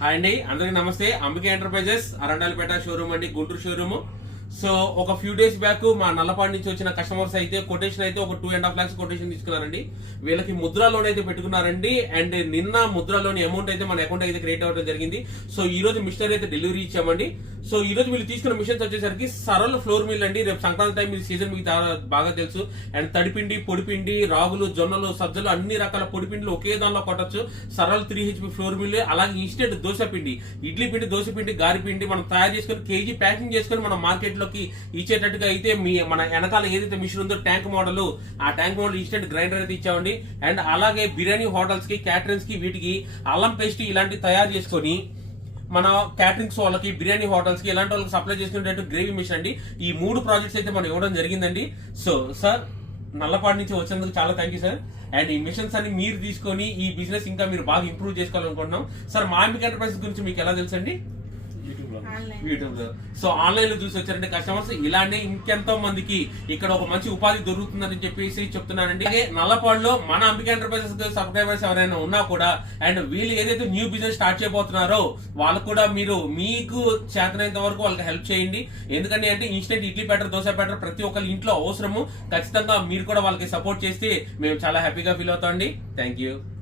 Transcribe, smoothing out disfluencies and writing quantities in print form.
Hi అండి, అందరికి నమస్తే. అంబికా ఎంటర్ప్రైజెస్ అరండాలపేట షోరూమ్ అండి, గుంటూరు షోరూమ్. సో ఒక ఫ్యూ డేస్ బ్యాక్ మా నల్లపాడు నుంచి వచ్చిన కస్టమర్స్ అయితే కొటేషన్ అయితే ఒక 2.5 lakhs కొటేషన్ తీసుకున్నారండి. వీళ్ళకి ముద్రా లోన్ అయితే పెట్టుకున్నారండి. అండ్ నిన్న ముద్రా లోన్ అమౌంట్ అయితే మన అకౌంట్ అయితే క్రియేట్ అవ్వడం జరిగింది. సో ఈ రోజు మిషనరీ అయితే డెలివరీ ఇచ్చామండి. సో ఈ రోజు వీళ్ళు తీసుకున్న మిషన్స్ వచ్చేసరికి సరళ ఫ్లోర్ మిల్ అండి. రేపు సంక్రాంతి టైం సీజన్ మీకు బాగా తెలుసు. అండ్ తడిపిండి, పొడిపిండి, రాగులు, జొన్నలు, సజ్జలు అన్ని రకాల పొడిపిండిలు ఒకే దానిలో కొట్టచ్చు. సరళ 3HP ఫ్లోర్ మిల్. అలాగే ఇన్స్టెంట్ దోశ పిండి, ఇడ్లీ పిండి, దోశ పిండి, గారి పిండి మనం తయారు చేసుకుని కేజీ ప్యాకింగ్ చేసుకుని మనం మార్కెట్ లోకి ఇచ్చేటట్టుగా అయితే మన వెనకాల ఏదైతే మిషన్ ఉందో ట్యాంక్ మోడల్, ఆ ట్యాంక్ మోడల్ ఇన్స్టెంట్ గ్రైండర్ అయితే ఇచ్చామండి. అండ్ అలాగే బిర్యానీ హోటల్స్ కి, క్యాటరింగ్స్ కి, వీటికి అల్లం పేస్ట్ ఇలాంటి తయారు చేసుకొని మన క్యాటరింగ్స్ వాళ్ళకి, బిర్యానీ హోటల్స్ కి ఇలాంటి వాళ్ళకి సప్లై చేసుకునేటట్టు గ్రేవీ మిషన్ అండి. ఈ 3 ప్రాజెక్ట్స్ అయితే మనం ఇవ్వడం జరిగిందండి. సో సార్, నల్లపాడు నుంచి వచ్చినందుకు చాలా థ్యాంక్ యూ సార్. అండ్ ఈ మిషన్స్ అన్ని మీరు తీసుకొని ఈ బిజినెస్ ఇంకా మీరు బాగా ఇంప్రూవ్ చేసుకోవాలనుకుంటున్నాం సార్. మా అంబికా ఎంటర్ప్రైజెస్ గురించి మీకు ఎలా తెలుసండి? యూట్యూబ్ లో. సో ఆన్లైన్ లో చూసి వచ్చారంటే కస్టమర్స్, ఇలాంటి ఇంకెంతో మందికి ఇక్కడ ఒక మంచి ఉపాధి దొరుకుతుందని చెప్పేసి చెప్తున్నానండి. అలాగే నల్లపాడులో మన అంబికా ఎంటర్ప్రైజెస్ సబ్స్క్రైబర్స్ ఎవరైనా ఉన్నా కూడా, అండ్ వీళ్ళు ఏదైతే న్యూ బిజినెస్ స్టార్ట్ చేయబోతున్నారో వాళ్ళకు కూడా మీరు మీకు చేతనైనంత వరకు వాళ్ళకి హెల్ప్ చేయండి. ఎందుకంటే instant idli batter, dosa batter ప్రతి ఒక్కరి ఇంట్లో అవసరము. ఖచ్చితంగా మీరు కూడా వాళ్ళకి సపోర్ట్ చేస్తే మేము చాలా హ్యాపీగా ఫీల్ అవుతాం అండి. Thank you.